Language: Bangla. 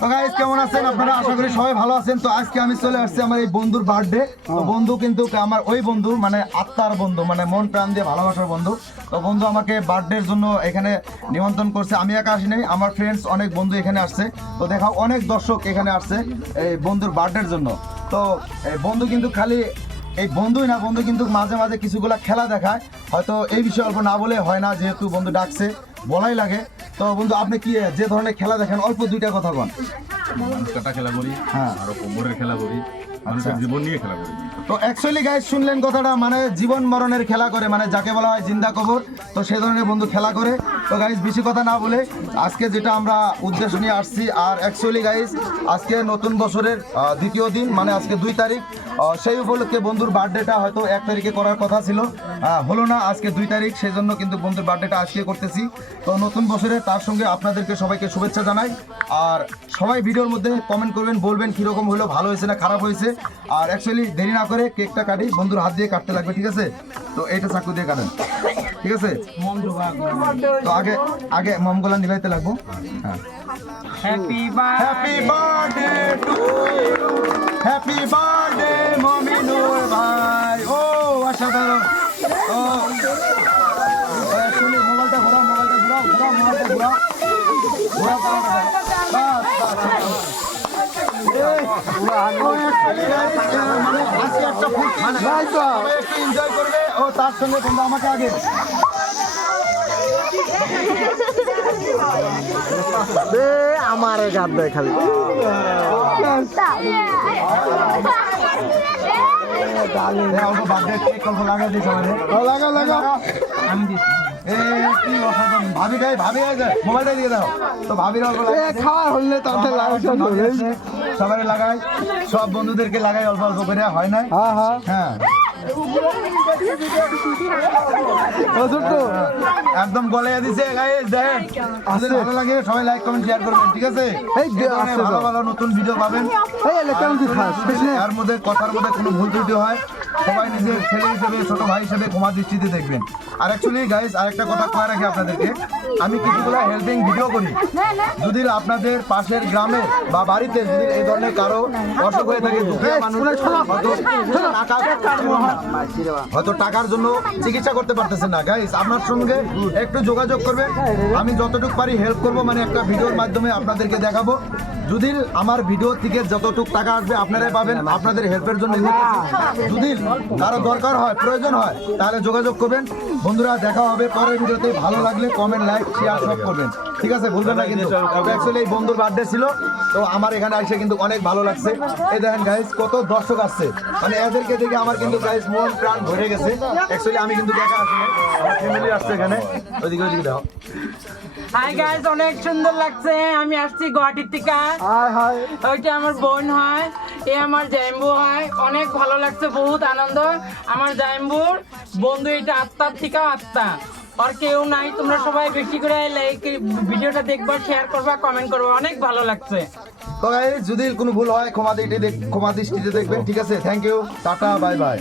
তো গাইস কেমন আছেন আপনারা? আশা করি সবাই ভালো আছেন। তো আজকে আমি চলে আসছি আমার এই বন্ধুর বার্থডে। তো বন্ধু কিন্তু আমার ওই বন্ধু মানে আত্মার বন্ধু, মানে মন প্রাণ দিয়ে ভালোবাসার বন্ধু। তো বন্ধু আমাকে বার্থডের জন্য এখানে নিমন্ত্রণ করছে। আমি একা আসি নাই, আমার ফ্রেন্ডস অনেক বন্ধু এখানে আসছে। তো দেখাও অনেক দর্শক এখানে আসছে এই বন্ধুর বার্থডের জন্য। তো বন্ধু কিন্তু খালি এই বন্ধুই না, বন্ধু কিন্তু মাঝে মাঝে কিছুগুলা খেলা দেখায়। হয়তো এই বিষয়ে অল্প না বলে হয় না, যেহেতু বন্ধু ডাকছে বলাই লাগে। তো বন্ধু আপনি কি যে ধরনের খেলা দেখেন অল্প দুইটা কথা বল। মানুষ কাটা খেলা করি, হ্যাঁ, আরো কোমরের খেলা করি, মানুষের জীবন নিয়ে খেলা করি। তো অ্যাকচুয়ালি গাইস শুনলেন কথাটা, মানে জীবন মরণের খেলা করে, মানে যাকে বলা হয় জিন্দা কবর। তো সেই ধরনের বন্ধু খেলা করে। তো গাইস বেশি কথা না বলে আজকে যেটা আমরা উদ্দেশ্য নিয়ে আসছি, আর অ্যাকচুয়ালি গাইস আজকে নতুন বছরের দ্বিতীয় দিন, মানে আজকে 2 তারিখ। সেই উপলক্ষে বন্ধুর বার্থডেটা হয়তো 1 তারিখে করার কথা ছিল, হলো না, আজকে 2 তারিখ। সেই জন্য কিন্তু বন্ধুর বার্থডেটা আজকে করতেছি। তো নতুন বছরে তার সঙ্গে আপনাদেরকে সবাইকে শুভেচ্ছা জানাই। আর সবাই ভিডিওর মধ্যে কমেন্ট করবেন, বলবেন কীরকম হলো, ভালো হয়েছে না খারাপ হয়েছে। আর অ্যাকচুয়ালি দেরি না করে কেকটা কাটি, বন্ধুর হাত দিয়ে কাটতে লাগবে, ঠিক আছে? তো এইটা চাকু দিয়ে কাটেন, ঠিক আছে? তো আগে আগে মমগুলা নিভাইতে লাগবো। হ্যাঁ, happy birthday to you, happy birthday Mominur ভাই। ও অসাধারণ। ও অ্যাকচুয়ালি মোবাইলটা ঘোরাও, মোবাইলটা ঘোরাও, ঘোরাও, মোবাইলটা ঘোরাও, ঘোরাও, বাস এনজয় করবে। ও তার সঙ্গে বন্ধু আমাকে আগে আমার গাদ দেয় খালি। অল্প বার্থডে কেক অল্প লাগাই দিই সবাই। লাগা লাগা, আমি দিচ্ছি। কি অসাধারণ। ভাবি গাই, ভাবি গাই, মোবাইলটা দিয়ে দাও। তো ভাবির অল্প খাওয়া হলে তাদের সবাই লাগাই, সব বন্ধুদেরকে লাগাই অল্প অল্প করে, হয় না? হ্যাঁ হ্যাঁ হ্যাঁ, একদম গলাইয়া দিছে গাইস, দেখেন। যদি ভালো লাগে সবাই লাইক কমেন্ট শেয়ার করবেন, ঠিক আছে? এই ভালো ভালো নতুন ভিডিও পাবেন। এর মধ্যে কথার মধ্যে কোনো ভুল ত্রুটি হয়, সবাই নিজের ছেলে হিসেবে, ছোট ভাই হিসেবে ক্ষমা দৃষ্টিতে দেখবেন। আর অ্যাকচুয়ালি গাইস আরেকটা কথা কয়ে রাখি আপনাদেরকে, আমি কিছুগুলো হেল্পিং ভিডিও করি। যদি আপনাদের পাশের গ্রামে বা বাড়িতে যদি এই ধরনের কারো অসুখ হয়ে থাকে, হয়তো টাকার জন্য চিকিৎসা করতে পারতেছেন না, গাইস আপনার সঙ্গে একটু যোগাযোগ করবেন। আমি যতটুকু পারি হেল্প করব, মানে একটা ভিডিওর মাধ্যমে আপনাদেরকে দেখাবো। যদি আমার ভিডিও থেকে যতটুকু টাকা আসবে আপনারাই পাবেন, আপনাদের হেল্পের জন্য। যদি কারো দরকার হয়, প্রয়োজন হয়, তাহলে যোগাযোগ করবেন। বন্ধুরা দেখা হবে পরের ভিডিওতে। ভালো লাগলে কমেন্ট, লাইক, শেয়ার সব করবেন, ঠিক আছে? ভুলবেন না কিন্তু। অ্যাকচুয়ালি এই বন্ধুর বার্থডে ছিল, তো আমার এখানে এসে কিন্তু অনেক ভালো লাগছে। এই দেখেন গাইস কত দর্শক আসছে, মানে এদেরকে দেখে আমার কিন্তু গাইস মন প্রাণ ভরে গেছে। অ্যাকচুয়ালি আমি কিন্তু দেখা আসলে আমার ফ্যামিলি আসছে এখানে, ওইদিকে ওইদিকে দাও। হাই গাইস, অনেক সুন্দর লাগছে। আমি আসছি গুয়াহাটির থেকে। ওইটা আমার বোন হয়, এ আমার জাইম্বু হয়। অনেক ভালো লাগছে, বহুত আনন্দ। আমার জাইম্বুর বন্ধু, এটা আত্মার থেকে আত্মা, আর কেউ নাই। তোমরা সবাই বেশি করে লাইক ভিডিওটা দেখবা, শেয়ার করবা, কমেন্ট করবা। অনেক ভালো লাগছে। তো গাইস যদি কোনো ভুল হয় ক্ষমা দৃষ্টিতে দেখবেন, ঠিক আছে? Thank you, tata, bye by.